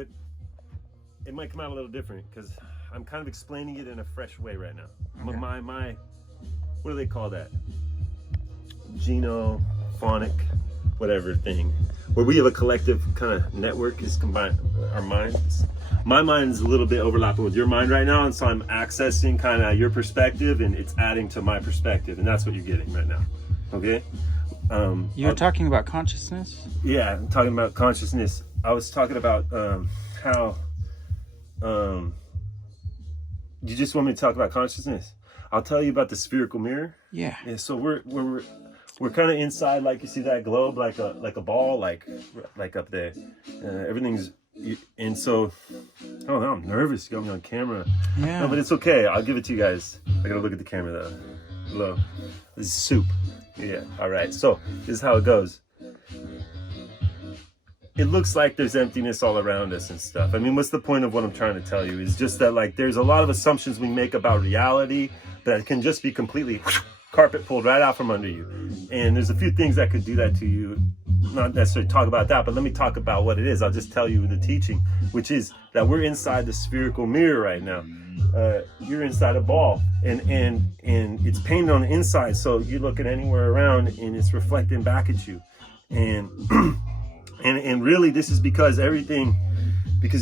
but it might come out a little different because I'm kind of explaining it in a fresh way right now. Okay. My what do they call that? Genophonic, whatever thing, where we have a collective kind of network is combined our minds. My mind's a little bit overlapping with your mind right now, and so I'm accessing kind of your perspective, and it's adding to my perspective, and that's what you're getting right now. Okay. You're talking about consciousness? Yeah, I'm talking about consciousness. I was talking about how you just want me to talk about consciousness. I'll tell you about the spherical mirror. Yeah. Yeah. So we're kind of inside, like you see that globe, like a ball, like up there. Everything's, and so, oh no, I'm nervous. You got me on camera. Yeah. No, but it's okay. I'll give it to you guys. I gotta look at the camera though. Hello. This is soup. Yeah. All right. So this is how it goes. It looks like there's emptiness all around us and stuff. I mean, what's the point of what I'm trying to tell you? Is just that like there's a lot of assumptions we make about reality that can just be completely carpet pulled right out from under you. And there's a few things that could do that to you. Not necessarily talk about that, but let me talk about what it is. I'll just tell you the teaching, which is that we're inside the spherical mirror right now. You're inside a ball, and it's painted on the inside, so you're looking anywhere around and it's reflecting back at you. And and really this is because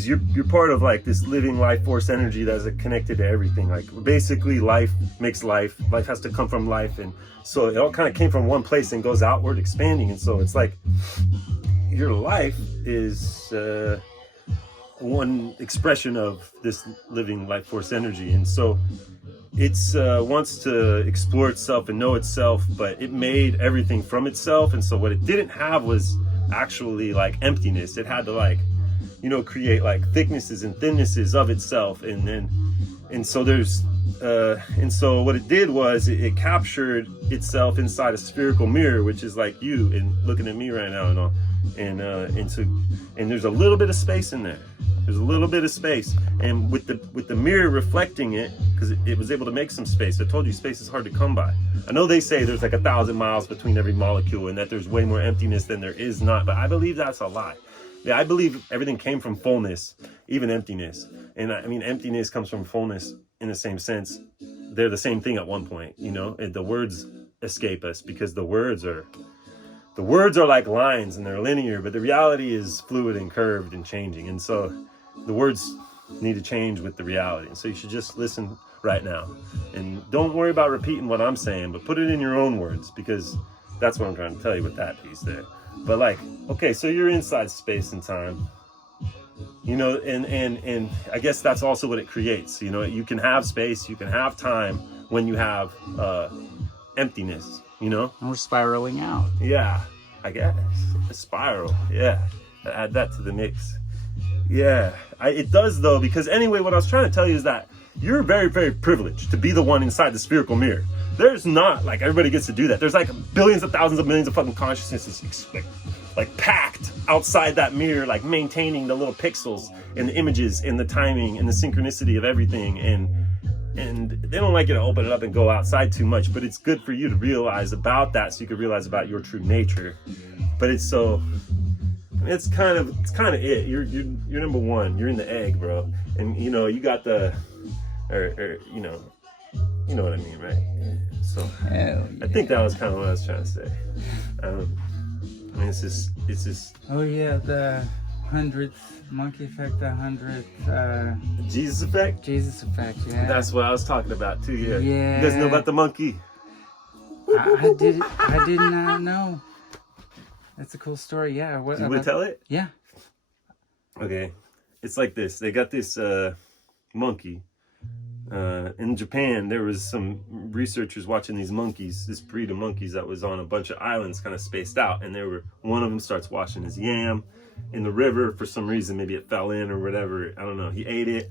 you're part of like this living life force energy that's connected to everything. Like basically life makes life has to come from life, and so it all kind of came from one place and goes outward expanding. And so it's like your life is one expression of this living life force energy, and so it's wants to explore itself and know itself, but it made everything from itself. And so what it didn't have was actually like emptiness. It had to like, you know, create like thicknesses and thinnesses of itself, and so there's and so what it did was it captured itself inside a spherical mirror, which is like you and looking at me right now and all, and so there's a little bit of space in there. There's a little bit of space, and with the mirror reflecting it, because it was able to make some space. I told you space is hard to come by. I know they say there's like 1,000 miles between every molecule and that there's way more emptiness than there is not, but I believe that's a lie. Yeah, I believe everything came from fullness, even emptiness. And I mean, emptiness comes from fullness in the same sense. They're the same thing at one point, you know, and the words escape us because the words are like lines and they're linear, but the reality is fluid and curved and changing. And so the words need to change with the reality. And so you should just listen right now and don't worry about repeating what I'm saying, but put it in your own words, because that's what I'm trying to tell you with that piece there. But like, okay, so you're inside space and time, you know, and I guess that's also what it creates. You know, you can have space, you can have time when you have emptiness, you know? And we're spiraling out. Yeah, I guess. A spiral, yeah. Add that to the mix. Yeah, it does though, because anyway, what I was trying to tell you is that you're very, very privileged to be the one inside the spherical mirror. There's not like everybody gets to do that. There's like billions of thousands of millions of fucking consciousnesses like packed outside that mirror, like maintaining the little pixels and the images and the timing and the synchronicity of everything. And they don't like you to open it up and go outside too much, but it's good for you to realize about that, so you could realize about your true nature. But it's so, it's kind of it. You're number one. You're in the egg, bro. And you know you got the, or you know what I mean, right? Yeah. So Yeah. I think that was kind of what I was trying to say. I mean, it's just. Oh yeah, the 100th monkey effect, the 100th Jesus effect. Jesus effect. Yeah. That's what I was talking about too. Yeah. Yeah. You guys know about the monkey? I did not know. That's a cool story. Yeah. What? Do you want to tell it? Yeah. Okay. It's like this. They got this monkey. In Japan, there was some researchers watching these monkeys, this breed of monkeys that was on a bunch of islands kind of spaced out, and one of them starts washing his yam in the river for some reason. Maybe it fell in or whatever, I don't know. He ate it.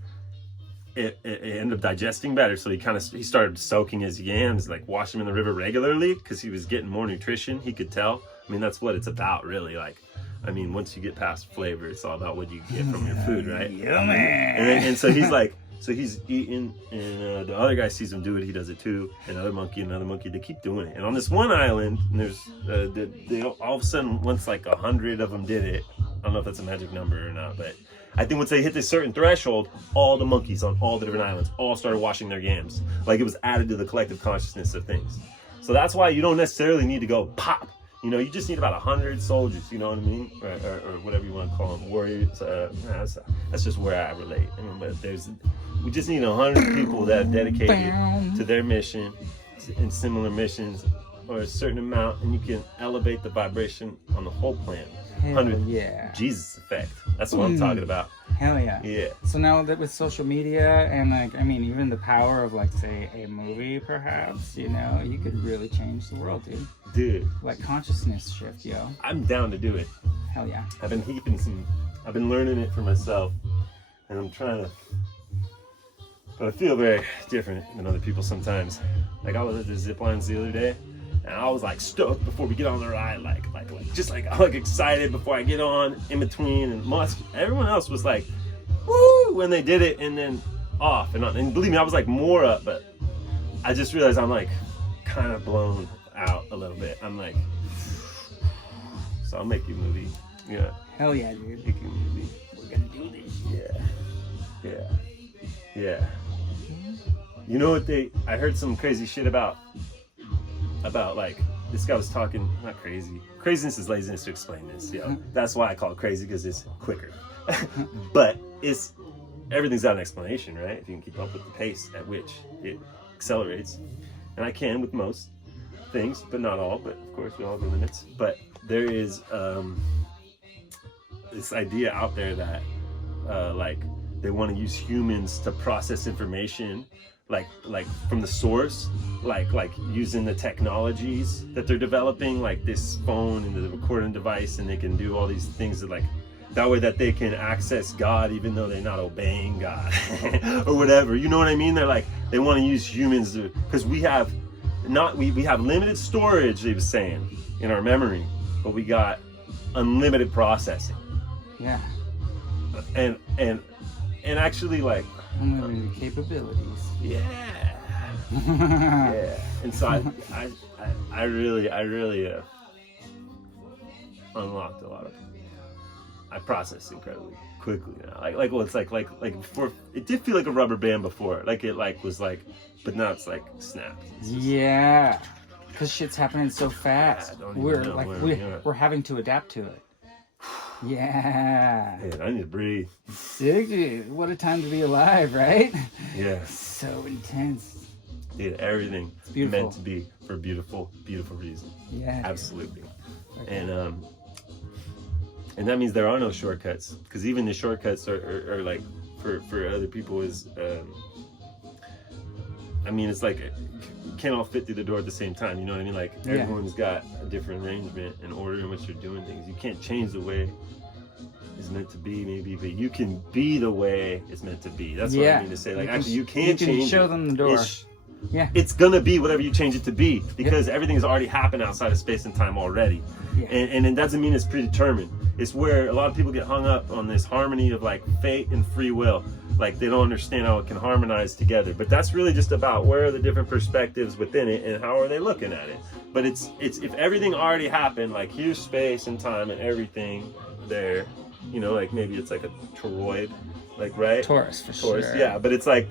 It ended up digesting better, so he started soaking his yams, like wash them in the river regularly, because he was getting more nutrition. He could tell. I mean, that's what it's about, really. Like, I mean, once you get past flavor, it's all about what you get from your food, right? Yummy. And so he's like, so he's eating, and the other guy sees him do it. He does it too. Another monkey, they keep doing it. And on this one island, and there's they all of a sudden, once like 100 of them did it. I don't know if that's a magic number or not, but I think once they hit this certain threshold, all the monkeys on all the different islands all started washing their yams. Like it was added to the collective consciousness of things. So that's why you don't necessarily need to go pop. You know, you just need about 100 soldiers, you know what I mean? Or whatever you want to call them, warriors. That's just where I relate. I mean, but we just need 100 people that are dedicated to their mission and similar missions, or a certain amount, and you can elevate the vibration on the whole planet. 100. Yeah. Jesus effect. That's what I'm talking about. Hell yeah. Yeah. So now that with social media and like, I mean, even the power of like, say, a movie, perhaps, you know, you could really change the world, dude. Dude. Like consciousness shift, yo. I'm down to do it. Hell yeah. I've been learning it for myself, and I'm trying to, but I feel very different than other people sometimes. Like I was at the zip lines the other day, and I was like stoked before we get on the ride, I'm like excited before I get on, in between, and everyone else was like, woo, when they did it, and then off and on. And believe me, I was like more up, but I just realized I'm like kind of blown out a little bit. I'm like, so I'll make you a movie. Yeah. Hell yeah, dude. Make you a movie. We're gonna do this. Yeah. You know what I heard some crazy shit about like, this guy was talking, not crazy. Craziness is laziness to explain this. Yeah. That's why I call it crazy, because it's quicker. But everything's got an explanation, right? If you can keep up with the pace at which it accelerates. And I can with most things, but not all, but of course we all have our limits. But there is this idea out there that like they want to use humans to process information like from the source, like using the technologies that they're developing, like this phone and the recording device, and they can do all these things that way that they can access God even though they're not obeying God or whatever. You know what I mean? They're like, they want to use humans because we have limited storage, they were saying, in our memory, but we got unlimited processing. Yeah. And actually, like, unlimited capabilities. Yeah. Yeah. And so I really unlocked a lot of. I processed incredibly quickly now. Well, it's like before, it did feel like a rubber band before. Like it was like, but now it's like snapped. Yeah. Because shit's happening so fast. We're having to adapt to it. Yeah. Man, I need to breathe. Sick, dude. What a time to be alive, right? Yeah. So intense. Dude, everything meant to be for a beautiful, beautiful reason. Yeah. Absolutely. Okay. And that means there are no shortcuts, because even the shortcuts are like for other people is I mean, it's like you can't all fit through the door at the same time, you know what I mean? Like everyone's got a different arrangement and order in which you're doing things. You can't change the way it's meant to be, maybe, but you can be the way it's meant to be. That's what I mean to say. Like, you can change show it. them the door. It's gonna be whatever you change it to be, because everything's already happened outside of space and time already. And it doesn't mean it's predetermined. It's where a lot of people get hung up on this harmony of like fate and free will. Like they don't understand how it can harmonize together. But that's really just about where are the different perspectives within it and how are they looking at it. But it's if everything already happened, like here's space and time and everything there, you know, like maybe it's like a toroid, like, right? Taurus, for sure. Yeah, but it's like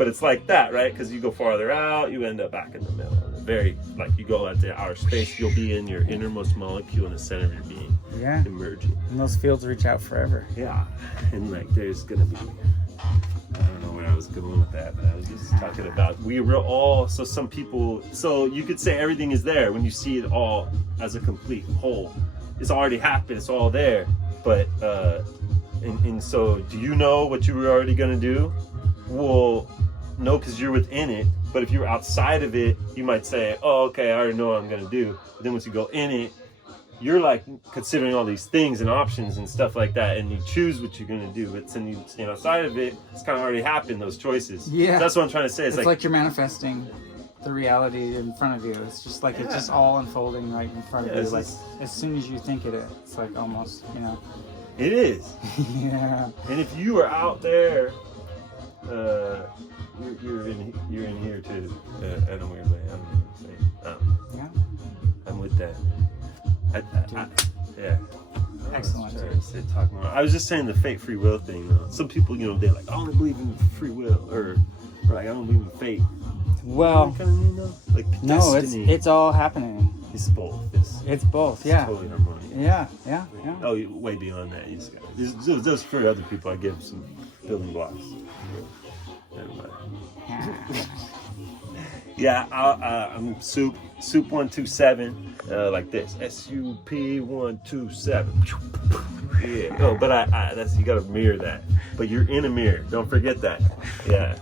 that, right? Because you go farther out, you end up back in the middle. Very, like, you go out to outer space, you'll be in your innermost molecule in the center of your being. Yeah. Emerging. And those fields reach out forever. Yeah. And like there's gonna be, I don't know where I was going with that, but I was just talking about we were all, so some people, so you could say everything is there when you see it all as a complete whole. It's already happened, it's all there. But and so do you know what you were already gonna do? Well, no, because you're within it. But if you're outside of it, you might say, oh, okay, I already know what I'm gonna do. But then once you go in it, you're like considering all these things and options and stuff like that, and you choose what you're gonna do. But then you stand outside of it, it's kind of already happened, those choices. Yeah. So that's what I'm trying to say. It's like you're manifesting the reality in front of you. It's just like it's just all unfolding right in front of you. Like as soon as you think it is, it's like almost, you know. It is. Yeah. And if you are out there, you're in here too, in a weird way. Yeah. I'm with that. Yeah. excellent. I was just saying the fate free will thing. Some people, you know, they're like, I only believe in free will, or like I don't believe in fate. Well, You know what I mean, though? Like no, destiny. it's all happening. It's both. It's both. Yeah. Totally harmonious. Yeah. Oh, way beyond that. You just got, there's for other people. I give some building blocks. Anyway. Yeah, I'm soup 127 like this. SUP 127. Yeah. Oh, but I that's you gotta mirror that. But you're in a mirror. Don't forget that. Yeah.